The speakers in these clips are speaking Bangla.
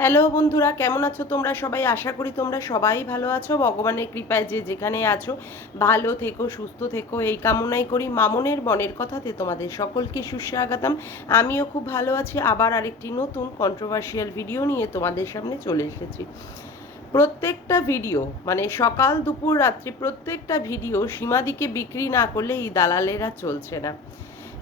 হ্যালো বন্ধুরা, কেমন আছো তোমরা সবাই? আশা করি তোমরা সবাই ভালো আছো। ভগবানের কৃপায় যে যেখানে আছো ভালো থেকো, সুস্থ থেকো, এই কামনাই করি। মামনের মনের কথাতে তোমাদের সকলকে সুস্বাগতম। আমিও খুব ভালো আছি। আবার আরেকটি নতুন কন্ট্রোভার্সিয়াল ভিডিও নিয়ে তোমাদের সামনে চলে এসেছি। প্রত্যেকটা ভিডিও মানে সকাল দুপুর রাত্রি প্রত্যেকটা ভিডিও সীমাদিকে বিক্রি না করলে এই দালালেরা চলছে না।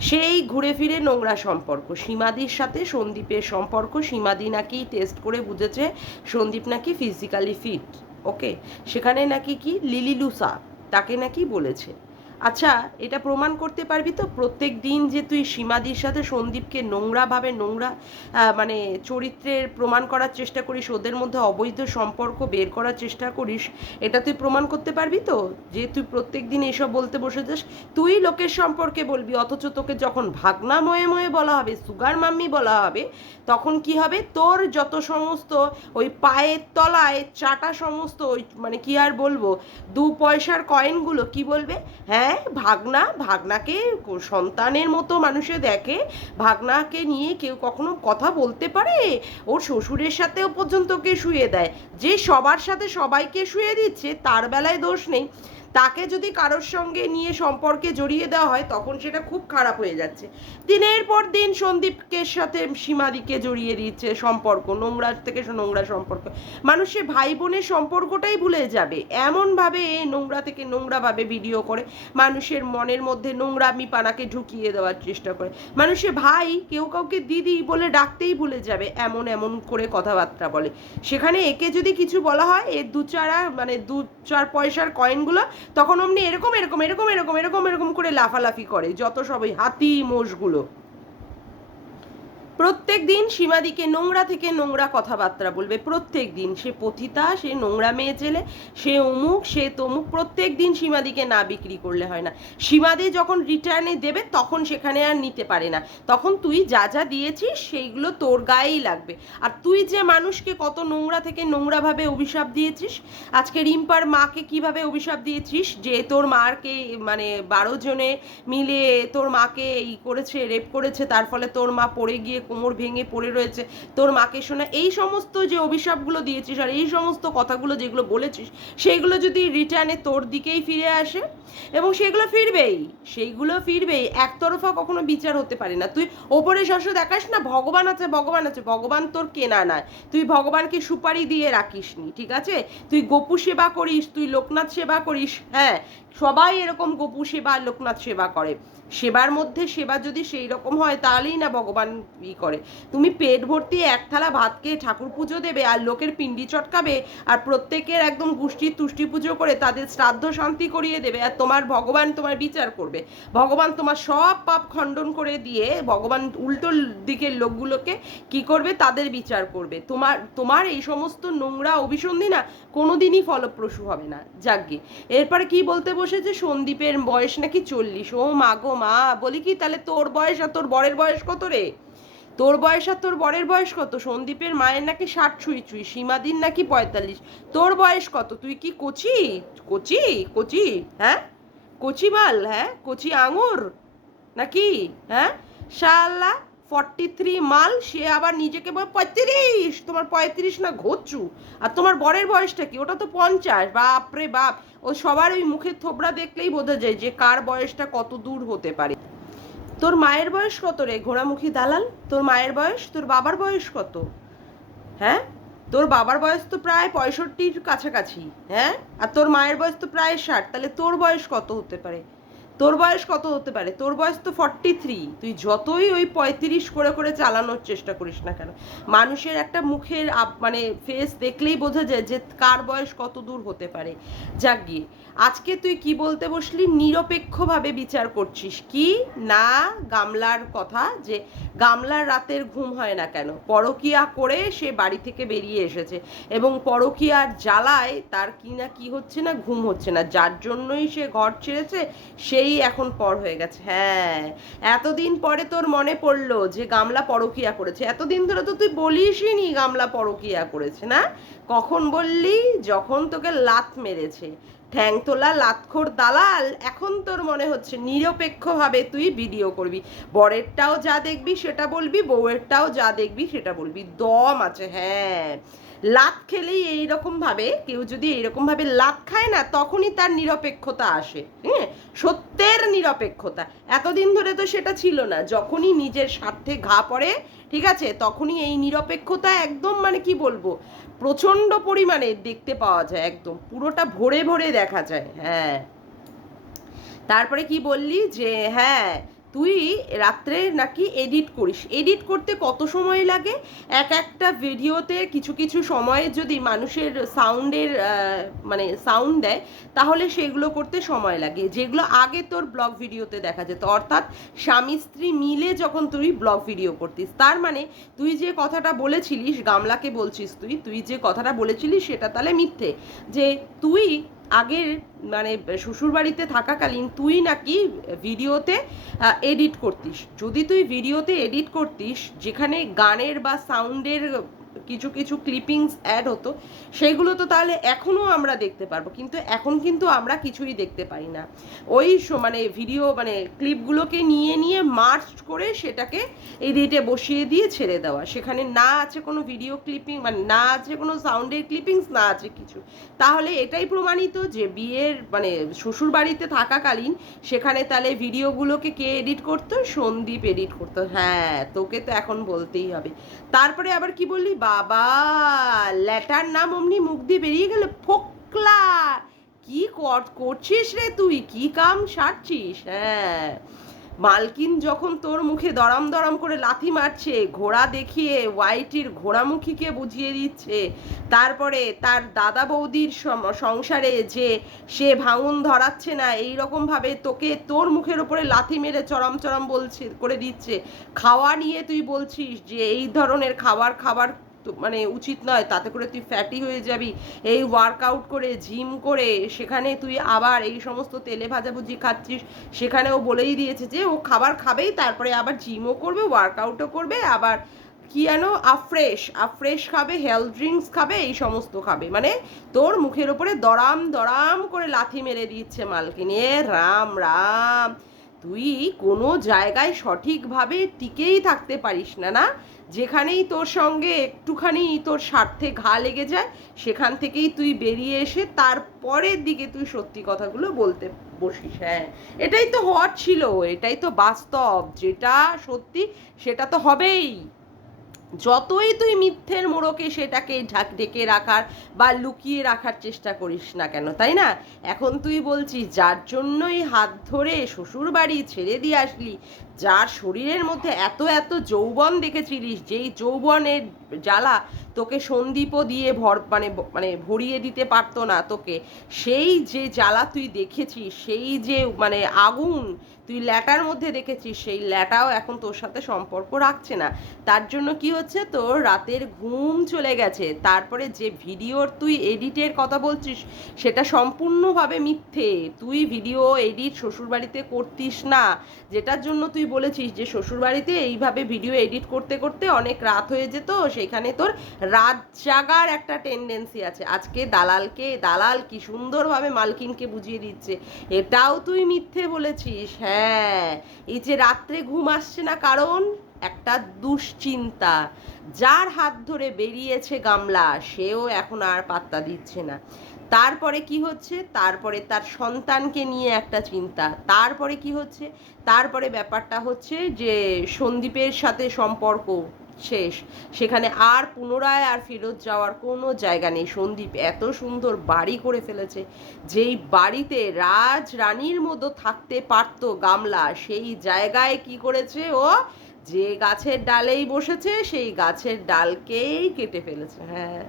সেই ঘুরে ফিরে নোংরা সম্পর্ক সীমাদির সাথে সন্দীপের সম্পর্ক। সীমাদি নাকি টেস্ট করে বুঝেছে সন্দীপ নাকি ফিজিক্যালি ফিট। ওকে, সেখানে নাকি কি লিলি লুসা তাকে নাকি বলেছে। আচ্ছা, এটা প্রমাণ করতে পারবি তো? প্রত্যেক দিন যে তুই সীমাদির সাথে সন্দীপকে নোংরাভাবে নোংরা মানে চরিত্রের প্রমাণ করার চেষ্টা করিস, ওদের মধ্যে অবৈধ সম্পর্ক বের করার চেষ্টা করিস, এটা তুই প্রমাণ করতে পারবি তো? যে তুই প্রত্যেক দিন এসব বলতে বসে যাস, তুই লোকের সম্পর্কে বলবি, অথচ তোকে যখন ভাগনা ময়ে ময়ে বলা হবে, সুগার মাম্মি বলা হবে, তখন কি হবে? তোর যত সমস্ত ওই পায়ের তলায় চাটা সমস্ত ওই মানে কি আর বলবো, 2 পয়সার কয়েনগুলো কি বলবে? হ্যাঁ, ভাগনাকে সন্তানের মতো মানুষে দেখে, ভাগনাকে নিয়ে কেউ কখনো কথা বলতে পারে? ওর শ্বশুরের সাথেও পর্যন্ত কে শুয়ে দেয়, যে সবার সাথে সবাইকে শুয়ে দিচ্ছে তার বেলায় দোষ নেই, তাকে যদি কারোর সঙ্গে নিয়ে সম্পর্কে জড়িয়ে দেওয়া হয় তখন সেটা খুব খারাপ হয়ে যাচ্ছে। দিনের পর দিন সন্দীপকে সাথে সীমাদিকে জড়িয়ে দিচ্ছে সম্পর্ক, নোংরা থেকে নোংরা সম্পর্ক। মানুষের ভাই বোনের সম্পর্কটাই ভুলে যাবে এমনভাবে নোংরা থেকে নোংরাভাবে ভিডিও করে, মানুষের মনের মধ্যে নোংরামি পানাকে ঢুকিয়ে দেওয়ার চেষ্টা করে। মানুষের ভাই কেউ কাউকে দিদি বলে ডাকতেই ভুলে যাবে, এমন এমন করে কথাবার্তা বলে। সেখানে একে যদি কিছু বলা হয়, এর 2-4 পয়সার কয়েনগুলো তখন অমনি এরকম এরকম এরকম এরকম এরকম এরকম করে লাফালাফি করে, যত সবই হাতি মোষগুলো। প্রত্যেক দিন সীমাদিকে নোংরা থেকে নোংরা কথাবার্তা বলবে, প্রত্যেক দিন। সে পতিতা, সে নোংরা মেয়ে ছেলে, সে অমুক, সে তমুক। প্রত্যেক দিন সীমাদিকে না বিক্রি করলে হয় না। সীমাদি যখন রিটার্নে দেবে তখন সেখানে আর নিতে পারে না, তখন তুই যা যা দিয়েছিস সেইগুলো তোর গায়েই লাগবে। আর তুই যে মানুষকে কত নোংরা থেকে নোংরাভাবে অভিশাপ দিয়েছিস, আজকে রিম্পার মাকে কিভাবে অভিশাপ দিয়েছিস, যে তোর মাকে মানে 12 জনে মিলে তোর মাকে করেছে, রেপ করেছে, তার ফলে তোর মা পড়ে গিয়ে কোমর ভেঙে পড়ে রয়েছে, তোর মাকে শোনা, এই সমস্ত যে অভিশাপগুলো দিয়েছিস আর এই সমস্ত কথাগুলো যেগুলো বলেছিস, সেইগুলো যদি রিটার্নে তোর দিকেই ফিরে আসে, এবং সেইগুলো ফিরবেই, একতরফা কখনো বিচার হতে পারে না। তুই ওপরে শস্য দেখাস না, ভগবান আছে ভগবান আছে, ভগবান তোর কেনা নয়। তুই ভগবানকে সুপারি দিয়ে রাখিস নি, ঠিক আছে? তুই গোপু সেবা করিস, তুই লোকনাথ সেবা করিস, হ্যাঁ, সবাই এরকম গোপু সেবা লোকনাথ সেবা করে। সেবার মধ্যে সেবা যদি সেই রকম হয় তাহলেই না ভগবান করে। তুমি পেট ভর্তি এক থালা ভাতকে ঠাকুর পুজো দেবে আর লোকের পিণ্ডি চটকাবে, আর প্রত্যেকের একদম গোষ্ঠীর তুষ্টি পুজো করে তাদের শ্রাদ্ধ শান্তি করিয়ে দেবে, আর তোমার ভগবান তোমার বিচার করবে। ভগবান তোমার সব পাপ খণ্ডন করে দিয়ে ভগবান উল্টো দিকের লোকগুলোকে কি করবে? তাদের বিচার করবে। তোমার এই সমস্ত নোংরা অভিসন্ধি না কোনোদিনই ফলপ্রসূ হবে না। যাকগে, এরপরে কি বলতে বসেছে, সন্দীপের বয়স নাকি 40। ও মা গো মা, বলি কি তাহলে তোর বয়স আর তোর বরের বয়স কত রে? তোর বয়স আর তোর বরের বয়স কত? সন্দীপের মায়ের নাকি 60 ছুঁই ছুঁই, সীমাদির নাকি 45। তোর বয়স কত? তুই কি কচি কচি কচি? হ্যাঁ, কচি মাল, হ্যাঁ, কচি আঙুর নাকি? হ্যাঁ, শালা 43 মাল, সে আবার নিজেকে বলে 35। তোমার 35 না ঘোচ্ছু। আর তোমার বরের বয়সটা কি? ওটা তো 50। বাপ রে বাপ, ও সবার ওই মুখের থোবড়া দেখলেই বোঝা যায় যে কার বয়সটা কত দূর হতে পারে। তোর মায়ের বয়স কত রে ঘোড়ামুখী দালাল? তোর মায়ের বয়স, তোর বাবার বয়স কত? হ্যাঁ, তোর বাবার বয়স তো প্রায় 65-র কাছাকাছি। হ্যাঁ, আর তোর মায়ের বয়স তো প্রায় 60। তাহলে তোর বয়স কত হতে পারে? তোর বয়স কত হতে পারে? তোর বয়স তো 43। তুই যতই ওই 35 করে করে চালানোর চেষ্টা করিস না কেন, মানুষের একটা মুখের মানে ফেস দেখলেই বোঝা যায় যে কার বয়স কত দূর হতে পারে। যাক গিয়ে, আজকে তুই কি বলতে বসলি? নিরপেক্ষভাবে বিচার করছিস কি না গামলার কথা, যে গামলার রাতের ঘুম হয় না কেন? পরকিয়া করে সে বাড়ি থেকে বেরিয়ে এসেছে, এবং পরকিয়ার জ্বালায় তার কি না কি হচ্ছে না, ঘুম হচ্ছে না, যার জন্যই সে ঘর ছেড়েছে, সেই এখন পর হয়ে গেছে। হ্যাঁ, এতদিন পরে তোর মনে পড়লো যে গামলা পরকিয়া করেছে। এতদিন ধরে তো তুই বলিসই নি গামলা পরকিয়া করেছে, না? কখন বললি? যখন তোকে লাত মেরেছে, ঠ্যাং তোলা লাতখোর দালাল, এখন তোর মনে হচ্ছে নিরপেক্ষভাবে তুই ভিডিও করবি, বরেরটাও যা দেখবি সেটা বলবি, বউয়েরটাও যা দেখবি সেটা বলবি, দম আছে। হ্যাঁ, লাত খেলেই এইরকম ভাবে কেউ যদি এইরকম ভাবে লাত খায় না, তখনই তার নিরপেক্ষতা আসে। হ্যাঁ, সত্যের নিরপেক্ষতা। এতদিন ধরে তো সেটা ছিল না, যখনই নিজের স্বার্থে ঘা পড়ে, ঠিক আছে, তখনই এই নিরপেক্ষতা একদম মানে কি বলবো, প্রচন্ড পরিমাণে দেখতে পাওয়া যায়, একদম পুরোটা ভরে ভরে দেখা যায়। হ্যাঁ, তারপরে কি বললি যে হ্যাঁ তুই রাত্রে নাকি এডিট করিস, এডিট করতে কত সময় লাগে? এক একটা ভিডিওতে কিছু কিছু সময়ে যদি মানুষের সাউন্ডের মানে সাউন্ড দেয়, তাহলে সেগুলো করতে সময় লাগে, যেগুলো আগে তোর ব্লগ ভিডিওতে দেখা যেত, অর্থাৎ স্বামী স্ত্রী মিলে যখন তুই ব্লগ ভিডিও করতিস। তার মানে তুই যে কথাটা বলেছিলিস, গামলাকে বলছিস তুই, তুই যে কথাটা বলেছিলিস সেটা তাহলে মিথ্যে, যে তুই আগের মানে শ্বশুরবাড়িতে থাকাকালীন তুই নাকি ভিডিওতে এডিট করতিস। যদি তুই ভিডিওতে এডিট করতিস যেখানে গানের বা সাউন্ডের কিছু কিছু ক্লিপিংস অ্যাড হতো, সেগুলো তো তাহলে এখনও আমরা দেখতে পারবো, কিন্তু এখন কিন্তু আমরা কিছুই দেখতে পাই না। ওই মানে ভিডিও মানে ক্লিপগুলোকে নিয়ে নিয়ে মার্চ করে সেটাকে এডিটে বসিয়ে দিয়ে ছেড়ে দেওয়া, সেখানে না আছে কোনো ভিডিও ক্লিপিং, মানে না আছে কোনো সাউন্ডের ক্লিপিংস, না আছে কিছু। তাহলে এটাই প্রমাণিত যে বিয়ের মানে শ্বশুর বাড়িতে থাকাকালীন সেখানে তাহলে ভিডিওগুলোকে কে এডিট করতো? সন্দীপ এডিট করতো। হ্যাঁ, তোকে তো এখন বলতেই হবে। তারপরে আবার কি বললি, বাবা ল্যাটার নাম অমনি মুখ দিয়ে বেরিয়ে গেল, ফোকলা কি করছিস রে তুই, কি কাম সারছিস? হ্যাঁ, মালকিন যখন তোর মুখে দরাম দরাম করে লাথি মারছে, ঘোড়া দেখিয়ে ওয়াইটির ঘোড়ামুখীকে বুঝিয়ে দিচ্ছে, তারপরে তার দাদা বৌদির সংসারে যে সে ভাঙন ধরাচ্ছে না, এই রকম ভাবে তোকে তোর মুখের ওপরে লাথি মেরে চরম চরম বলছে করে দিচ্ছে, খাওয়া নিয়ে তুই বলছিস যে এই ধরনের খাবার মানে উচিত নয়, তাতে করে তুই ফ্যাটি হয়ে যাবি, এই ওয়ার্কআউট করে জিম করে সেখানে তুই আবার এই সমস্ত তেলে ভাজাভুজি খাচ্ছিস, সেখানেও বলেই দিয়েছে যে ও খাবার খাবেই, তারপরে আবার জিমও করবে, ওয়ার্কআউটও করবে, আবার কি যেন আফ্রেশ খাবে, হেলথ ড্রিঙ্কস খাবে, এই সমস্ত খাবে, মানে তোর মুখের ওপরে দরাম দরাম করে লাথি মেরে দিচ্ছে মালকিন। এ রাম রাম, তুই কোনো জায়গায় সঠিকভাবে টিকেই থাকতে পারিস না, না? যেখানেই তোর সঙ্গে একটুখানি তোর স্বার্থে ঘা লেগে যায়, সেখান থেকেই তুই বেরিয়ে এসে তারপরের দিকে তুই সত্যি কথাগুলো বলতে বসিস। হ্যাঁ, এটাই তো হওয়ার ছিল, এটাই তো বাস্তব, যেটা সত্যি সেটা তো হবেই। যতই তুই মিথ্যের মোড়কে সেটাকে ঢেকে রাখার বা লুকিয়ে রাখার চেষ্টা করিস না কেন, তাই না? এখন তুই বলছিস যার জন্যই হাত ধরে শ্বশুর বাড়ি ছেড়ে দিয়ে আসলি, যার শরীরের মধ্যে এত এত যৌবন দেখেছিলিস, যেই যৌবনের জ্বালা তোকে সন্দীপও দিয়ে মানে ভরিয়ে দিতে পারতো না তোকে, সেই যে জ্বালা তুই দেখেছিস, সেই যে মানে আগুন তুই ল্যাটার মধ্যে দেখেছিস, সেই ল্যাটাও এখন তোর সাথে সম্পর্ক রাখছে না। তার জন্য কি হচ্ছে, তোর রাতের ঘুম চলে গেছে। তারপরে যে ভিডিওর তুই এডিটের কথা বলছিস সেটা সম্পূর্ণভাবে মিথ্যে। তুই ভিডিও এডিট শ্বশুরবাড়িতে করতিস না, যেটার জন্য তুই বলেছিস যে শ্বশুরবাড়িতে এইভাবে ভিডিও এডিট করতে করতে অনেক রাত হয়ে যেত, সেখানে তোর রাত জাগার একটা টেন্ডেন্সি আছে। আজকে দালাল কি সুন্দরভাবে মালকিনকে বুঝিয়ে দিচ্ছে, এটাও তুই মিথ্যে বলেছিস। হ্যাঁ, এই যে রাত্রে ঘুম আসছে না, কারণ একটা দুশ্চিন্তা। যার হাত ধরে বেরিয়েছে গামলা, সেও এখন আর পাত্তা দিচ্ছে না। তারপরে কি হচ্ছে, তারপরে তার সন্তানকে নিয়ে একটা চিন্তা। তারপরে কি হচ্ছে, তারপরে ব্যাপারটা হচ্ছে যে সন্দীপের সাথে সম্পর্ক শেষ, সেখানে আর পুনরায় আর ফেরত যাওয়ার কোনো জায়গা নেই। সন্দীপ এত সুন্দর বাড়ি করে ফেলেছে, যেই বাড়িতে রাজ রানীর মতো থাকতে পারতো গামলা, সেই জায়গায় কি করেছে ও, যে গাছের ডালেই বসেছে সেই গাছের ডালকেই কেটে ফেলেছে। হ্যাঁ,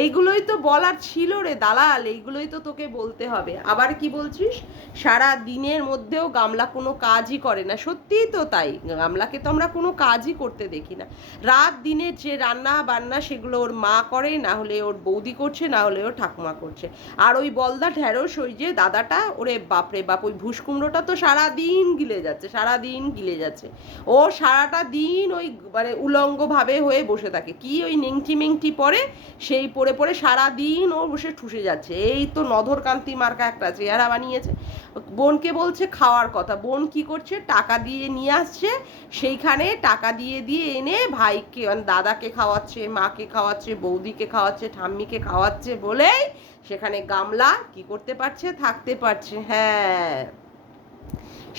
এইগুলোই তো বলার ছিল রে দালাল, এইগুলোই তো তোকে বলতে হবে। আবার কি বলছিস, সারা দিনের মধ্যেও গামলা কোনো কাজই করে না। সত্যিই তো তাই, গামলাকে তো আমরা কোনো কাজই করতে দেখি না। রাত দিনের যে রান্না বান্না সেগুলো ওর মা করে, না হলে ওর বৌদি করছে, না হলে ওর ঠাকুমা করছে। আর ওই বলদা ঢ্যাঁড়স, ওই যে দাদাটা, ওরে বাপরে বাপ, ওই ভুসকুমড়োটা তো সারাদিন গিলে যাচ্ছে, সারাদিন গিলে যাচ্ছে। ও সারা সারাটা দিন ওই মানে উলঙ্গভাবে হয়ে বসে থাকে, কি ওই নেংটি মেংটি পরে, সেই পরে পরে সারা দিন ও বসে ঠুসে যাচ্ছে। এই তো নধরকান্তি মার্কা একটা চেহারা বানিয়েছে। বোনকে বলছে খাওয়ার কথা, বোন কি করছে, টাকা দিয়ে নিয়ে আসছে, সেইখানে টাকা দিয়ে দিয়ে এনে ভাইকে মানে দাদাকে খাওয়াচ্ছে, মাকে খাওয়াচ্ছে, বৌদিকে খাওয়াচ্ছে, ঠাম্মিকে খাওয়াচ্ছে বলেই সেখানে গামলা কি করতে পারছে, থাকতে পারছে। হ্যাঁ,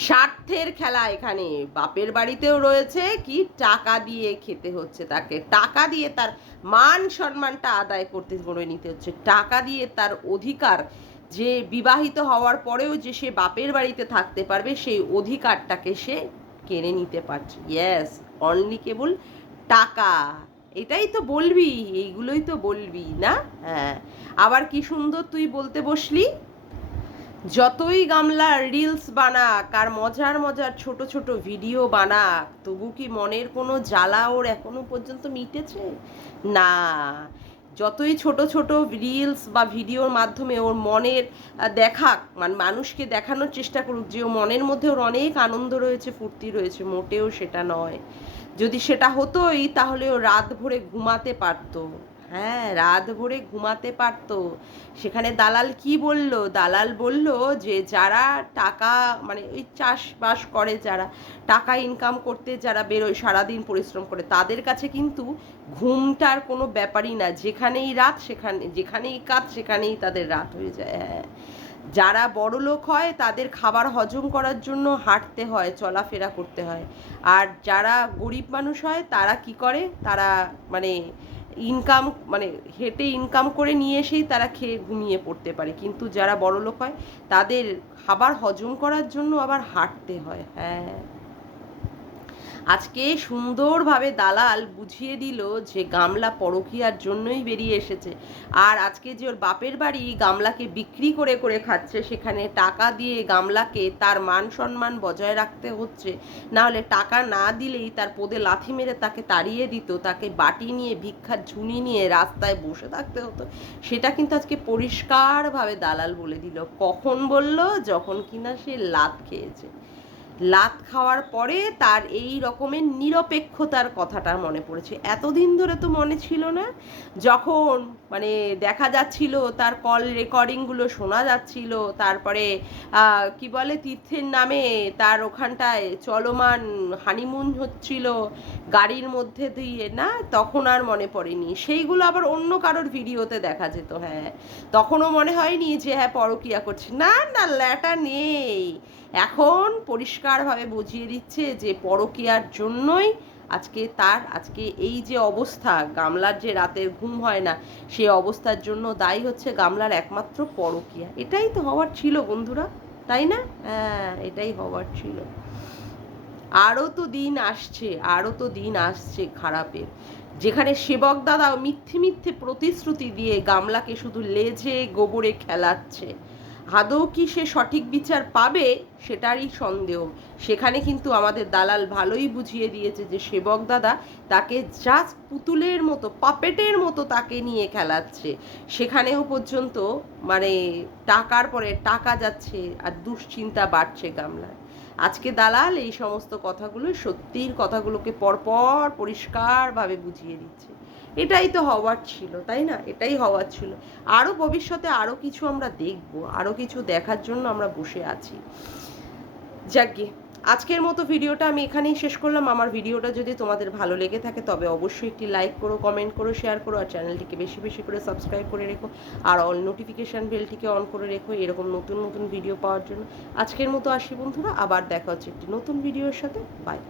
স্বার্থের খেলা এখানে। বাপের বাড়িতেও রয়েছে কি, টাকা দিয়ে খেতে হচ্ছে তাকে, টাকা দিয়ে তার মান সম্মানটা আদায় করতে করে নিতে হচ্ছে, টাকা দিয়ে তার অধিকার, যে বিবাহিত হওয়ার পরেও যে সে বাপের বাড়িতে থাকতে পারবে সেই অধিকারটাকে সে কেড়ে নিতে পারছে। ইয়েস, অনলি কেবল টাকা। এটাই তো বলবি, এইগুলোই তো বলবি না? হ্যাঁ, আবার কি সুন্দর তুই বলতে বসলি, যতই গামলার রিলস বানাক আর মজার মজার ছোট ছোট ভিডিও বানাক, তবু কি মনের কোনো জ্বালা ওর এখনো পর্যন্ত মিটেছে? না। যতই ছোট ছোট রিলস বা ভিডিওর মাধ্যমে ওর মনের দেখাক, মানে মানুষকে দেখানোর চেষ্টা করুক যে ও মনের মধ্যে ওর অনেক আনন্দ রয়েছে, ফুর্তি রয়েছে, মোটেও সেটা নয়। যদি সেটা হতোই তাহলে ও রাত ভরে ঘুমাতে পারতো। হ্যাঁ, রাত ভরে ঘুমাতে পারতো। সেখানে দালাল কি বলল, দালাল বলল যে যারা টাকা মানে ওই চাষবাস করে, যারা টাকা ইনকাম করতে যারা বেরোয় সারাদিন পরিশ্রম করে, তাদের কাছে কিন্তু ঘুমটার কোনো ব্যাপারই না, যেখানেই রাত সেখানে, যেখানেই কাজ সেখানেই তাদের রাত হয়ে যায়। হ্যাঁ, যারা বড় লোক হয় তাদের খাবার হজম করার জন্য হাঁটতে হয়, চলাফেরা করতে হয়, আর যারা গরিব মানুষ হয় তারা কি করে, তারা মানে ইনকাম মানে হেঁটে ইনকাম করে নিয়ে এসেই তারা খেয়ে ঘুমিয়ে পড়তে পারে। কিন্তু যারা বড় লোক হয় তাদের খাবার হজম করার জন্য আবার হাঁটতে হয়। হ্যাঁ, আজকে সুন্দরভাবে দালাল বুঝিয়ে দিল যে গামলা পরকীয়ার জন্যই বেরিয়ে এসেছে। আর আজকে যে ওর বাপের বাড়ি গামলাকে বিক্রি করে করে খাচ্ছে, সেখানে টাকা দিয়ে গামলাকে তার মান সম্মান বজায় রাখতে হচ্ছে, না হলে টাকা না দিলেই তার পোদে লাথি মেরে তাকে তাড়িয়ে দিত, তাকে বাটি নিয়ে ভিক্ষার ঝুনি নিয়ে রাস্তায় বসে থাকতে হতো। সেটা কিন্তু আজকে পরিষ্কারভাবে দালাল বলে দিল। কখন বলল? যখন কিনা সে লাত খেয়েছে। লাত খাওয়ার পরে তার এই রকমের নিরপেক্ষতার কথাটা মনে পড়েছে। এতদিন ধরে তো মনে ছিল না, যখন মানে দেখা যাচ্ছিল তার কল রেকর্ডিংগুলো শোনা যাচ্ছিল, তারপরে কি বলে তীর্থের নামে তার ওখানটায় চলমান হানিমুন হচ্ছিল গাড়ির মধ্যে দিয়ে, না তখন আর মনে পড়েনি। সেইগুলো আবার অন্য কারোর ভিডিওতে দেখা যেত। হ্যাঁ, তখনও মনে হয়নি যে হ্যাঁ পরকীয়া করছে, না না, ল্যাটা নেই। এখন পরিষ্কারভাবে বুঝিয়ে দিচ্ছে যে পরকীয়ার জন্যই আজকে এই যে অবস্থা, গামলার যে রাতের ঘুম হয় না, সেই অবস্থার জন্য দায়ী হচ্ছে গামলার একমাত্র পরকীয়া। এটাই তো হওয়ার ছিল বন্ধুরা, তাই না? হ্যাঁ, এটাই হওয়ার ছিল। আরও তো দিন আসছে, আরও তো দিন আসছে খারাপের, যেখানে সেবক দাদাও মিথ্যে মিথ্যে প্রতিশ্রুতি দিয়ে গামলাকে শুধু লেজে গোবরে খেলাচ্ছে। আদৌ কি সে সঠিক বিচার পাবে সেটারই সন্দেহ। সেখানে কিন্তু আমাদের দালাল ভালোই বুঝিয়ে দিয়েছে যে সেবক দাদা তাকে জাস্ট পুতুলের মতো, পাপেটের মতো তাকে নিয়ে খেলাচ্ছে। সেখানেও পর্যন্ত মানে টাকার পরে টাকা যাচ্ছে আর দুশ্চিন্তা বাড়ছে গামলার। আজকে দালাল এই সমস্ত কথাগুলো, সত্যির কথাগুলোকে পরপর পরিষ্কারভাবে বুঝিয়ে দিচ্ছে। এটাই তো হওয়ার ছিল, তাই না? এটাই হওয়ার ছিল। আরও ভবিষ্যতে আরও কিছু আমরা দেখব, আরও কিছু দেখার জন্য আমরা বসে আছি। যাকগে, আজকের মতো ভিডিওটা আমি এখানেই শেষ করলাম। আমার ভিডিওটা যদি তোমাদের ভালো লেগে থাকে তবে অবশ্যই একটি লাইক করো, কমেন্ট করো, শেয়ার করো, আর চ্যানেলটিকে বেশি বেশি করে সাবস্ক্রাইব করে রেখো, আর অল নোটিফিকেশান বেলটিকে অন করে রেখো এরকম নতুন নতুন ভিডিও পাওয়ার জন্য। আজকের মতো আসি বন্ধুরা, আবার দেখা হচ্ছে একটি নতুন ভিডিওর সাথে। বাই।